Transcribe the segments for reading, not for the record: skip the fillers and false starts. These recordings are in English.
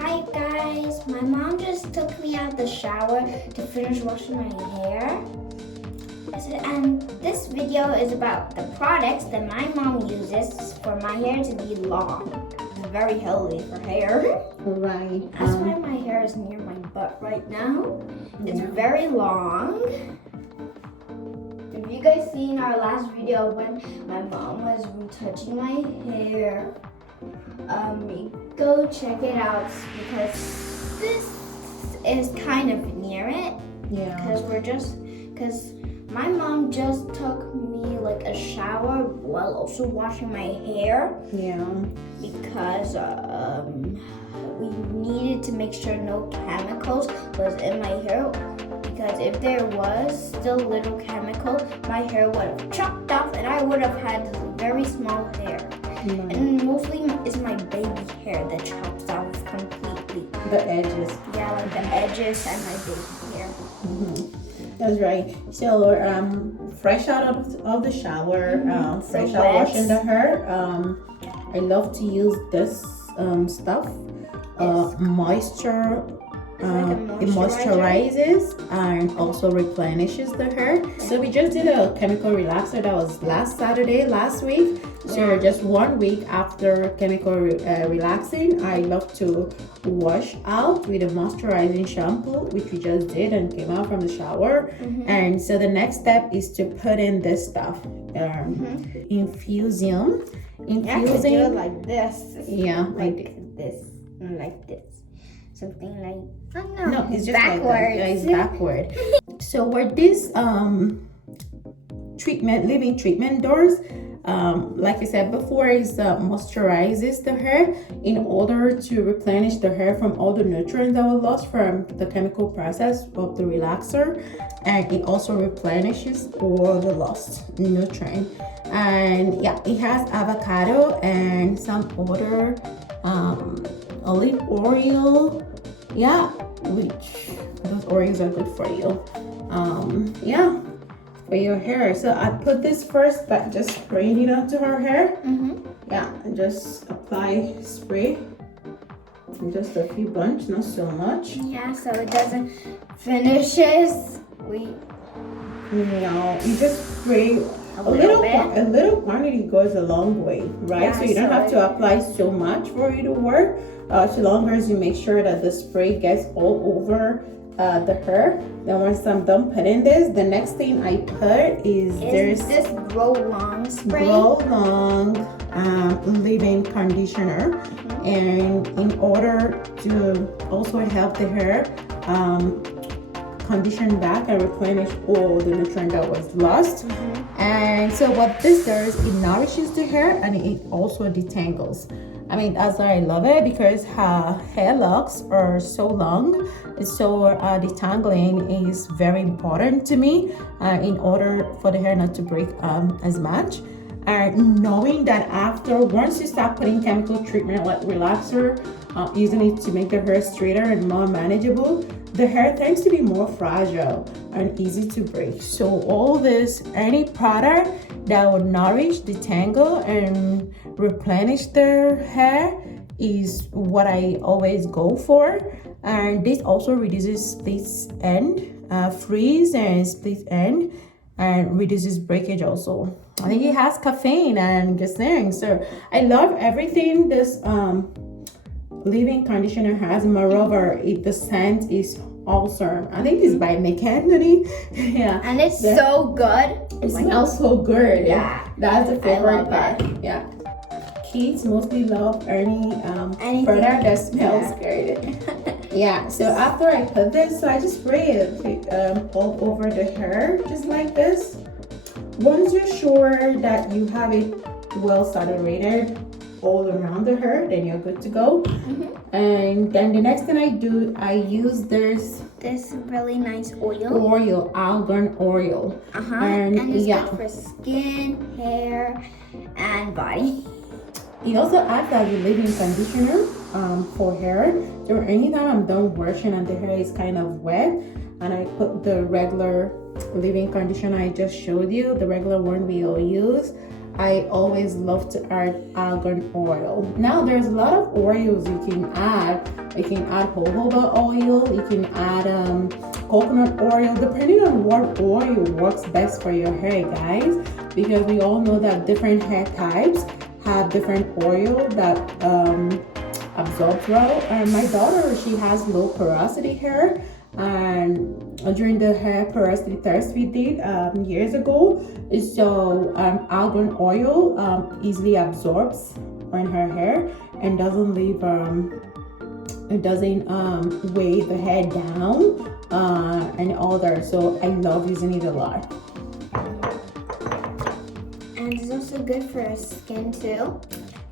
Hi guys, my mom just took me out the shower to finish washing my hair. And this video is about the products that my mom uses for my hair to be long. It's very healthy for hair. Right. That's why my hair is near my butt right now. It's very long. If you guys seen our last video when my mom was retouching my hair, go check it out because this is kind of near it. Yeah. Because my mom just took me like a shower while also washing my hair. Yeah. Because we needed to make sure no chemicals was in my hair. Because if there was still little chemical, my hair would have chopped off and I would have had very small hair. Mm-hmm. And mostly it's my baby hair that chops off completely. The edges. Yeah, like the edges and my baby hair. Mm-hmm. That's right. So, fresh out of the shower, fresh out washing the hair. I love to use this stuff. It moisturizes and also replenishes the hair. So we just did a chemical relaxer that was last week. So just 1 week after chemical relaxing, I love to wash out with a moisturizing shampoo, which we just did and came out from the shower. And so the next step is to put in this stuff, infusing. Yeah, do it like this. Yeah, like this and like this. Something like, oh no, it's just backwards. Like that. Yeah, it's backward. So where this leave-in treatment doors, like I said before, is moisturizes the hair in order to replenish the hair from all the nutrients that were lost from the chemical process of the relaxer, and it also replenishes all the lost nutrient. And yeah, it has avocado and some other olive oil. Yeah, which those oils are good for you. Yeah, for your hair. So I put this first by just spraying it onto her hair. Yeah, and just apply spray. Just a few bunch, not so much. Yeah, so it doesn't finishes. You just spray a little quantity goes a long way, right? Yeah, so you don't have to apply so much for it to work. So long as you make sure that the spray gets all over the hair. Then once I'm done putting this, the next thing I put is there's this Grow Long spray. Grow Long leave-in conditioner, and in order to also help the hair condition back and replenish all the nutrient that was lost. And so what this does, it nourishes the hair and it also detangles. I mean, that's why I love it, because her hair locks are so long, so detangling is very important to me in order for the hair not to break as much. And knowing that once you start putting chemical treatment like relaxer, using it to make the hair straighter and more manageable, the hair tends to be more fragile and easy to break. So all this, any product that would nourish, detangle, and replenish their hair is what I always go for. And this also reduces split end, freeze and split end, and reduces breakage also. I think it has caffeine and just saying. So I love everything this leave-in conditioner has. Moreover, the scent is awesome. I think it's by Nick Anthony. Yeah, and it's so good. It smells so good. Yeah, that's the favorite part. Yeah, kids mostly love any product that smells good. Yeah, so after I put this, so I just spray it all over the hair, just like this. Once you're sure that you have it well saturated all around the hair, then you're good to go. And then the next thing I do, I use this really nice oil, argan oil. And it's good for skin, hair, and body. It also acts as a leave-in conditioner for hair. So anytime I'm done washing and the hair is kind of wet, and I put the regular leave-in conditioner I just showed you, the regular one we all use, I always love to add argan oil. Now there's a lot of oils you can add. You can add jojoba oil, you can add coconut oil, depending on what oil works best for your hair, guys, because we all know that different hair types have different oil that absorbs well. And my daughter, she has low porosity hair, and during the hair porosity test we did years ago, so argan oil easily absorbs on her hair and doesn't leave it doesn't weigh the hair down and all that. So I love using it a lot. And it's also good for our skin too.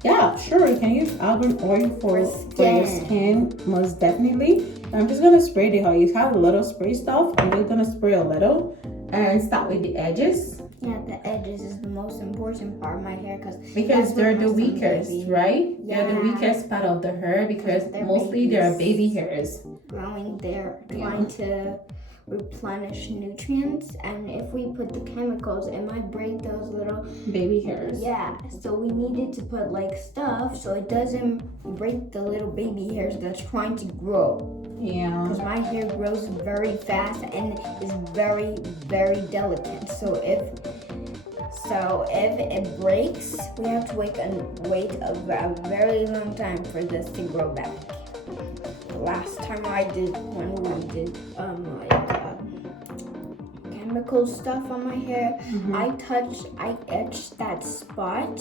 Yeah, sure, you can use argan oil for your skin, most definitely. I'm just gonna spray the oil. You have a little spray stuff. I'm just gonna spray a little and start with the edges. Yeah, the edges is the most important part of my hair because they're the weakest, right? Yeah. They're the weakest part of the hair because mostly they're baby hairs. Growing there, trying to replenish nutrients, and if we put the chemicals, it might break those little baby hairs. Yeah, so we needed to put like stuff so it doesn't break the little baby hairs that's trying to grow. Yeah, because my hair grows very fast and is very, very delicate. So if it breaks, we have to wait a very long time for this to grow back. The last time when we did chemical stuff on my hair, I etched that spot,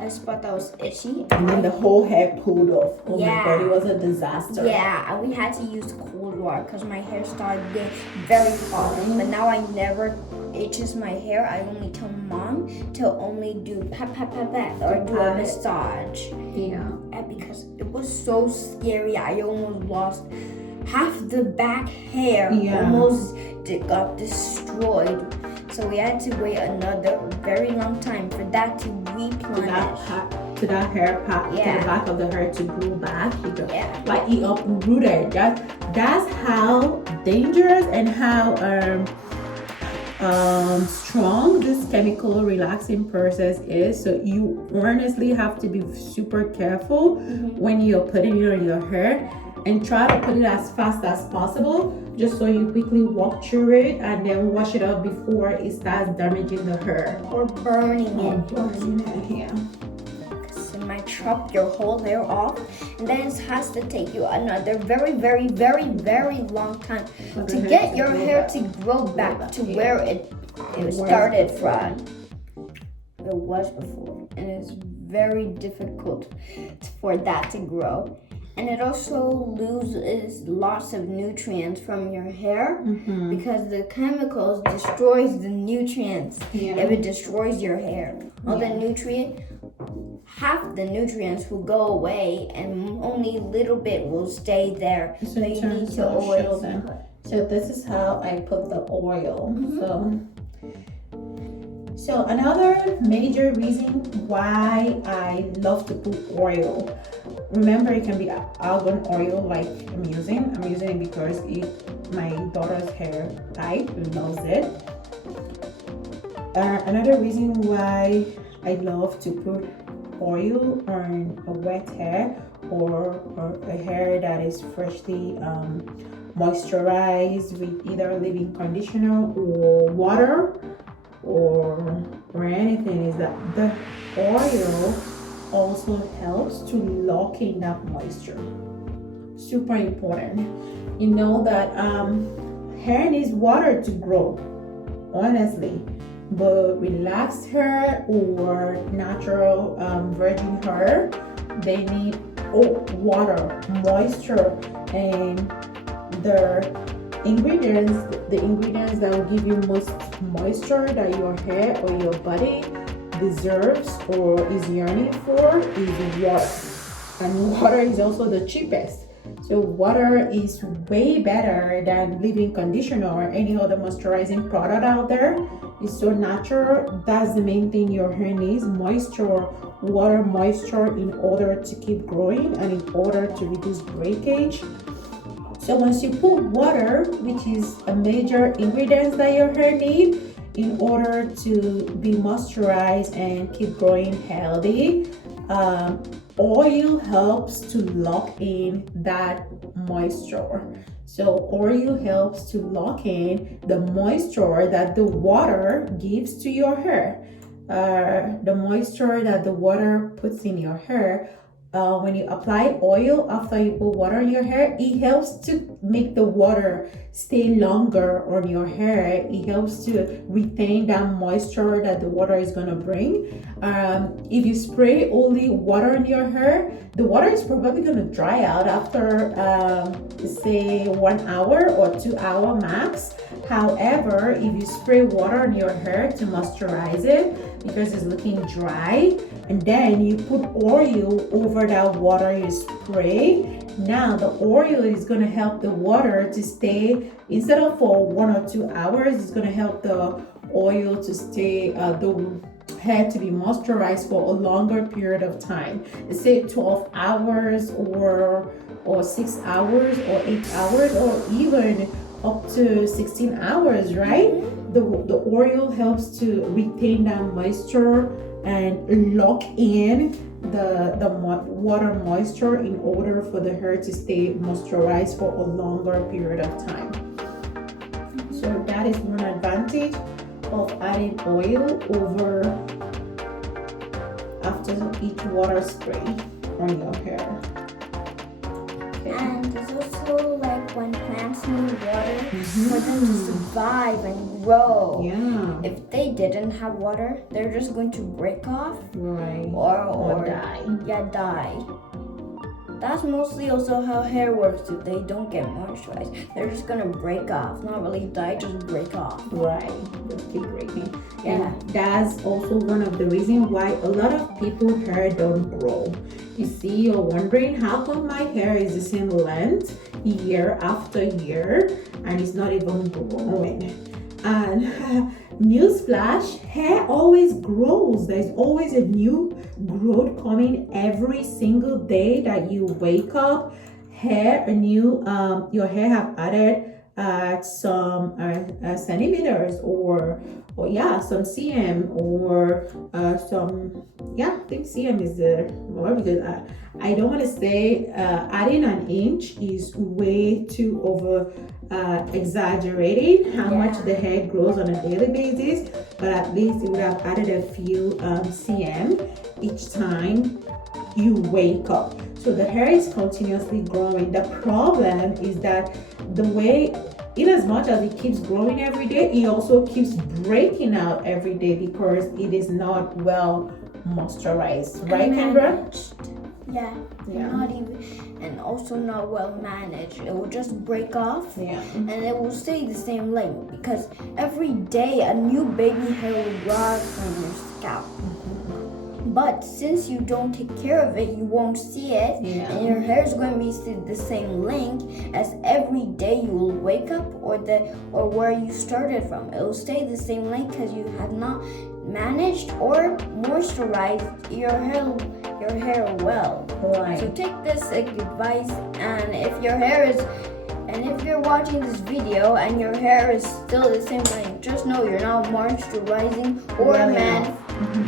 a spot that was itchy, and then the whole hair pulled off. Oh my god, it was a disaster. Yeah, and we had to use cold water because my hair started getting very hot. But now I never itches my hair. I only tell mom to only do pat or do a massage. Yeah. And because it was so scary, I almost lost half the back hair. Almost got destroyed. So we had to wait another very long time for that to replenish. To that hair part, to the back of the hair to grow back. Like it uprooted. That's how dangerous and how strong this chemical relaxing process is. So you honestly have to be super careful when you're putting it on your hair, and try to put it as fast as possible, just so you quickly walk through it and then wash it up before it starts damaging the hair or burning it. Yeah, because it might chop your whole hair off, and then it has to take you another very, very, very, very long time to get your hair to grow back to where it started from. It was before, and it's very difficult for that to grow. And it also loses lots of nutrients from your hair because the chemicals destroys the nutrients. If it destroys your hair, half the nutrients will go away and only a little bit will stay there. So you need to always put. So this is how I put the oil. So another major reason why I love to put oil. Remember, it can be argan oil like I'm using. I'm using it because my daughter's hair type loves it. Another reason why I love to put oil on a wet hair or a hair that is freshly moisturized with either leave-in conditioner or water or anything is that the oil also helps to lock in that moisture. Super important. You know that hair needs water to grow, honestly, but relaxed hair or natural virgin hair, they need water, moisture, and the ingredients that will give you most moisture that your hair or your body deserves or is yearning for is water. And water is also the cheapest. So water is way better than leave-in conditioner or any other moisturizing product out there. It's so natural. That's the main thing your hair needs: moisture, water, moisture, in order to keep growing and in order to reduce breakage. So once you put water, which is a major ingredient that your hair needs, in order to be moisturized and keep growing healthy, oil helps to lock in that moisture. So oil helps to lock in the moisture that the water gives to your hair. The moisture that the water puts in your hair, when you apply oil after you put water in your hair, it helps to make the water stay longer on your hair. It helps to retain that moisture that the water is going to bring. If you spray only water in your hair, the water is probably going to dry out after say 1 hour or 2 hour max. However, if you spray water on your hair to moisturize it because it's looking dry, and then you put oil over that water you spray, now the oil is going to help the water to stay, instead of for 1 or 2 hours, it's going to help the oil to stay, the hair to be moisturized for a longer period of time. Let's say 12 hours or 6 hours or 8 hours or even up to 16 hours, right? The oil helps to retain that moisture and lock in the water moisture in order for the hair to stay moisturized for a longer period of time. So that is one advantage of adding oil over after each water spray on your hair. Okay. And it's also like when plants need water for them to survive and grow. Yeah. If they didn't have water, they're just going to break off. Right. Or die. Yeah, die. That's mostly also how hair works. If they don't get moisturized, they're just gonna break off. Not really die, just break off. Right. Just keep breaking. Yeah. And that's also one of the reasons why a lot of people's hair don't grow. You see, you're wondering how come my hair is the same length year after year and it's not even growing. And newsflash, hair always grows. There's always a new growth coming every single day that you wake up. Your hair have added some centimeters or some cm or I think cm is more, because I don't want to say adding an inch is way too over exaggerating how much the hair grows on a daily basis, but at least it would have added a few cm each time you wake up. So the hair is continuously growing. The problem is that the way, in as much as it keeps growing every day, it also keeps breaking out every day because it is not well moisturized, right, Kendra? Yeah. Not even, and also not well managed. It will just break off, and it will stay the same length because every day a new baby hair will grow from your scalp. But since you don't take care of it, you won't see it, and your hair is going to be the same length as every day you will wake up or where you started from. It will stay the same length because you have not managed or moisturized your hair well. Right. So take this advice, and if you're watching this video and your hair is still the same length, just know you're not moisturizing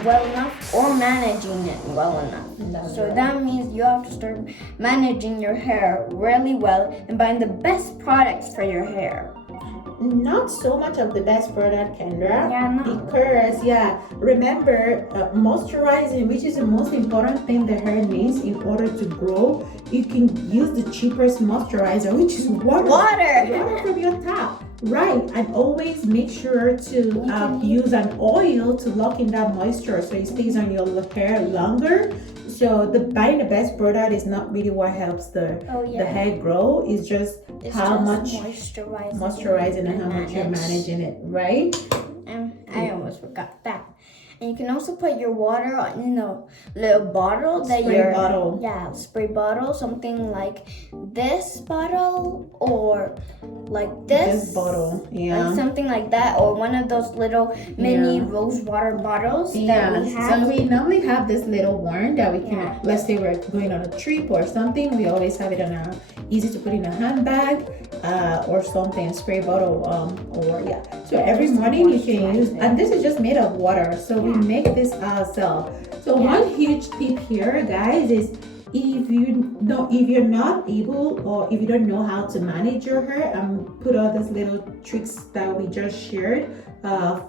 well enough or managing it well enough. That means you have to start managing your hair really well and buying the best products for your hair. Not so much of the best product, Kendra. No. Because remember, moisturizing, which is the most important thing the hair needs in order to grow, you can use the cheapest moisturizer, which is water from your tap. Right, and always make sure to use an oil to lock in that moisture so it stays on your hair longer. So buying the best product is not really what helps the hair grow. It's just how much moisturizing and how much you're managing it, right? I almost forgot that. And you can also put your water in a little bottle that Spray bottle. Yeah, spray bottle, something like this bottle or like this bottle, yeah, like something like that, or one of those little mini rose water bottles that we have. So we normally have this little one that we can, Yeah. let's say we're going on a trip or something, we always have it on a easy to put in a handbag or something, spray bottle, so every morning you can use, and this is just made of water, so we make this ourselves. So one huge tip here, guys, is if you're not able, or if you don't know how to manage your hair and put all these little tricks that we just shared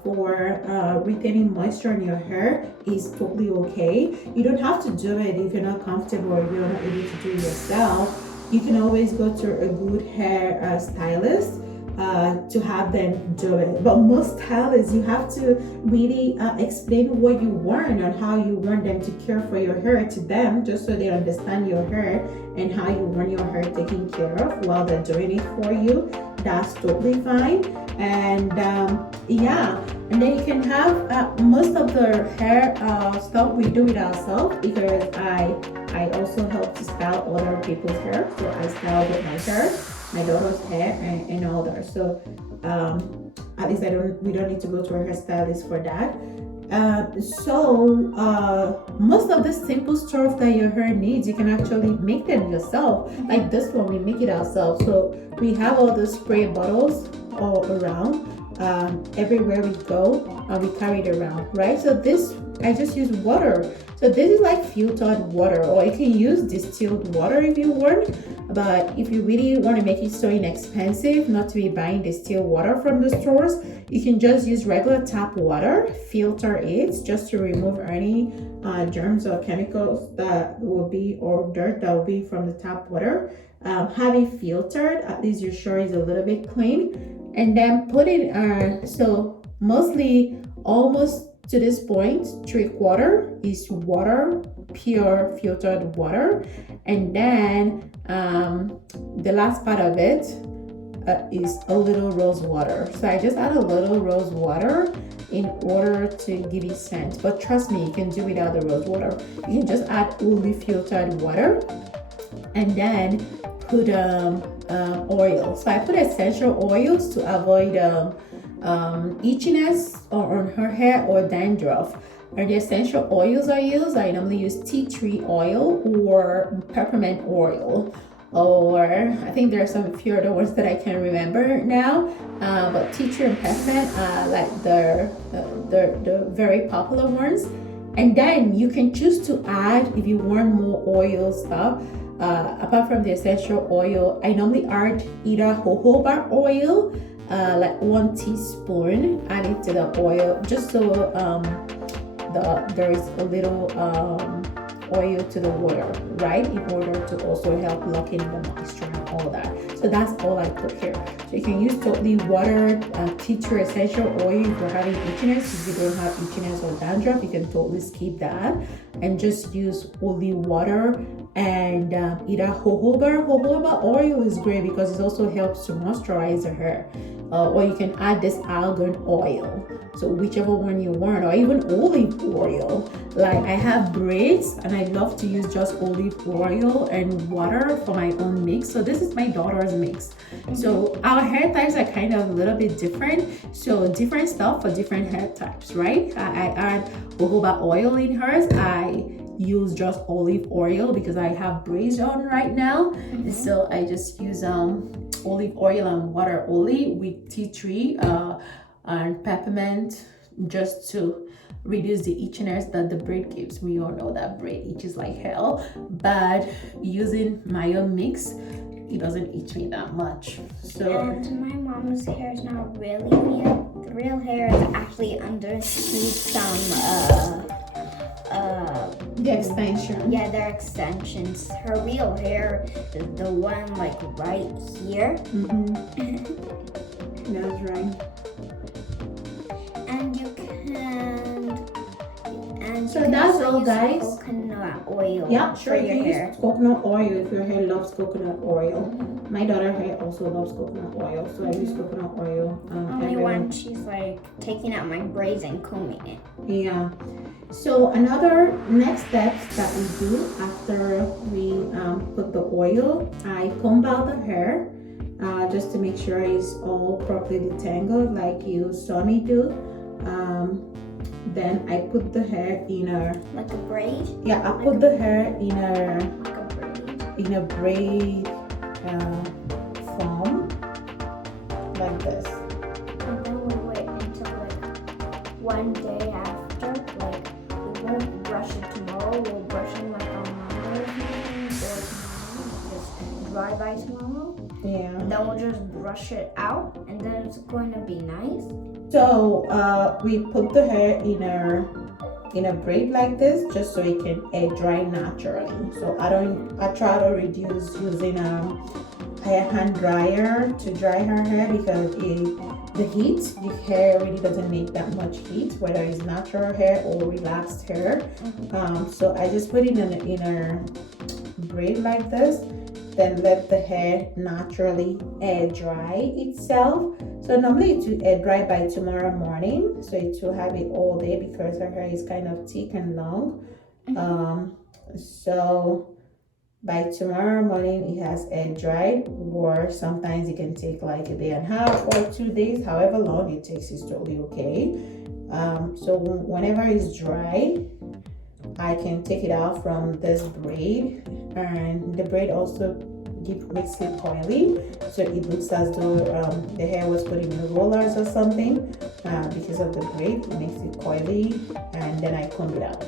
for retaining moisture in your hair, is totally okay. You don't have to do it if you're not comfortable or you're not able to do it yourself. You can always go to a good hair stylist to have them do it. But most stylists, you have to really explain what you want and how you want them to care for your hair to them, just so they understand your hair and how you want your hair taken care of while they're doing it for you. That's totally fine. And and then you can have most of the hair stuff we do it ourselves, because I also help to style other people's hair. So I style with my hair, my daughter's hair, and all that. So at least we don't need to go to a hairstylist for that. Most of the simple stuff that your hair needs, you can actually make them yourself. Like this one, we make it ourselves. So we have all the spray bottles all around. Everywhere we go, we carry it around, right? So this, I just use water. So this is like filtered water, or you can use distilled water if you want. But if you really want to make it so inexpensive, not to be buying distilled water from the stores, you can just use regular tap water, filter it just to remove any germs or chemicals that will be, or dirt that will be from the tap water. Have it filtered, at least you're sure it's a little bit clean, and then put it so mostly, almost to this point, 3/4 is water, pure filtered water, and then the last part of it is a little rose water. So I just add a little rose water in order to give it scent. But trust me, you can do without the rose water. You can just add only filtered water, and then put oil. So I put essential oils to avoid itchiness on her hair or dandruff. And the essential oils I use, I normally use tea tree oil or peppermint oil, or I think there are some few other ones that I can't remember now, but tea tree and peppermint are like the very popular ones. And then you can choose to add, if you want more oil stuff, apart from the essential oil, I normally add either jojoba oil, like 1 teaspoon, add it to the oil, just so there is a little oil to the water, right, in order to also help lock in the moisture and all that. So that's all I put here. So you can use totally water, tea tree essential oil if you're having itchiness. If you don't have itchiness or dandruff, you can totally skip that and just use only water and either jojoba oil is great because it also helps to moisturize the hair. Or you can add this argan oil, so whichever one you want, or even olive oil. Like I have braids and I love to use just olive oil and water for my own mix. So this is my daughter's mix. So our hair types are kind of a little bit different, so different stuff for different hair types, right? I add jojoba oil in hers. I use just olive oil because I have braids on right now. So I just use olive oil and water only with tea tree and peppermint, just to reduce the itchiness that the braid gives. We all know that braid itches like hell, but using my own mix, it doesn't itch me that much. So, and my mom's hair is not really real. The real hair is actually underneath some the extension. Yeah, they're extensions. Her real hair is the one like right here. That's right. And you can, and So that's all, use guys. coconut oil. Yeah, sure. For You your can hair. use coconut oil if your hair loves coconut oil. My daughter hair also loves coconut oil, so I use coconut oil. Only when she's like taking out my braids and combing it. Yeah. So another next steps that we do after we put the oil, I comb out the hair just to make sure it's all properly detangled like you saw me do. Then I put the hair in a like a braid. Yeah, I put the hair in a braid form like this. And then we wait until like one day after. Like we won't brush it tomorrow. We'll brush it like on Monday or tomorrow. Just dry by tomorrow. Yeah. And then we'll just brush it out, and then it's going to be nice. So we put the hair in a braid like this just so it can air dry naturally. So I try to reduce using a hand dryer to dry her hair because the hair really doesn't make that much heat, whether it's natural hair or relaxed hair. So I just put it in a braid like this, then let the hair naturally air dry itself. So normally it will air dry by tomorrow morning, so it will have it all day because her hair is kind of thick and long. So by tomorrow morning it has air dried, or sometimes it can take like a day and a half or 2 days, however long it takes is totally okay. So whenever it's dry, I can take it out from this braid, and the braid also makes it coily, so it looks as though the hair was put in rollers or something. Because of the braid, it makes it coily, and then I comb it out.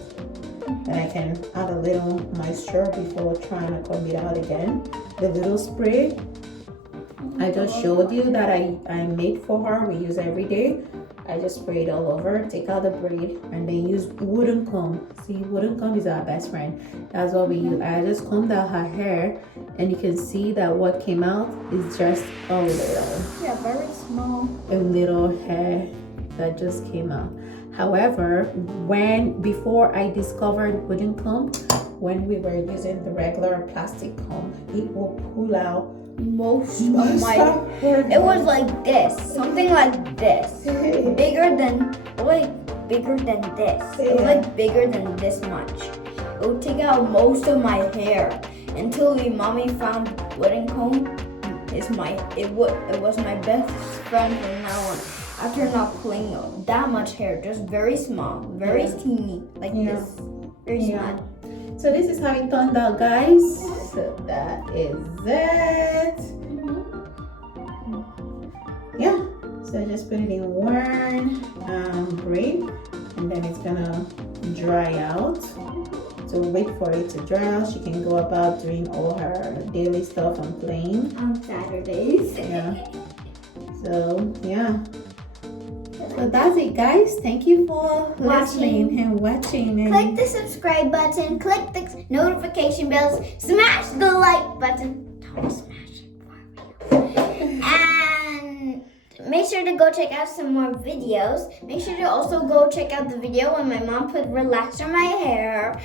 Then I can add a little moisture before trying to comb it out again. The little spray I just showed you that I made for her, we use every day. I just spray it all over, take out the braid, and then use wooden comb. See, wooden comb is our best friend. That's what we use. I just combed out her hair, and you can see that what came out is just a little. Yeah, very small. A little hair that just came out. However, before I discovered wooden comb, when we were using the regular plastic comb, it will pull out most of my hair. It was like this, something like this, bigger than this. It was like bigger than this much. It would take out most of my hair until the mommy found wooden comb. It was my best friend from now on. After not pulling that much hair, just very small, very teeny, like this, very small. So this is how it turned out, guys. So that is it. Yeah. So just put it in one braid, and then it's gonna dry out. So wait for it to dry out. She can go about doing all her daily stuff and playing on Saturdays. Yeah. So yeah. So that's it, guys. Thank you for listening and watching. Click the subscribe button, click the notification bells, smash the like button. Don't smash it. And make sure to go check out some more videos. Make sure to also go check out the video when my mom put relaxer on my hair.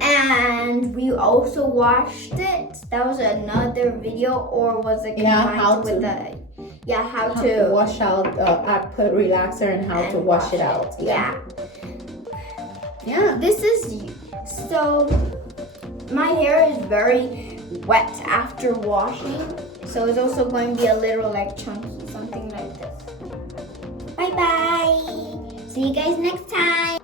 And we also washed it. That was another video, or was it combined with the... Yeah, how to wash out, I put relaxer and how to wash it out. Yeah. This is, so my hair is very wet after washing. So it's also going to be a little like chunky, something like this. Bye bye. See you guys next time.